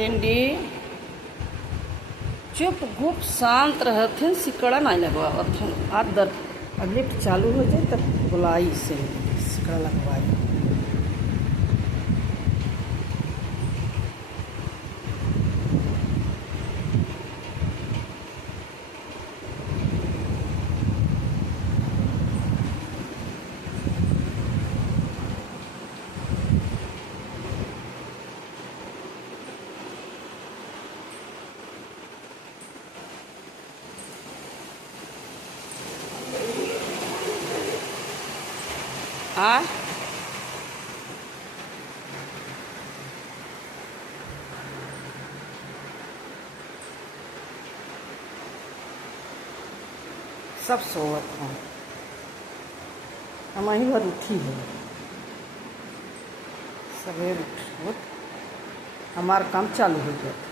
Sandy चुप गुप शांत रहथिन, सिकड़ा नहीं लगवावथिन। अब लिफ्ट चालू हो जाए तब बुलाई से सिकड़ा लगवाई। आ सब सोवत हैं, हम ही भर उठी है, सवेर उठ हमार काम चालू हो गया।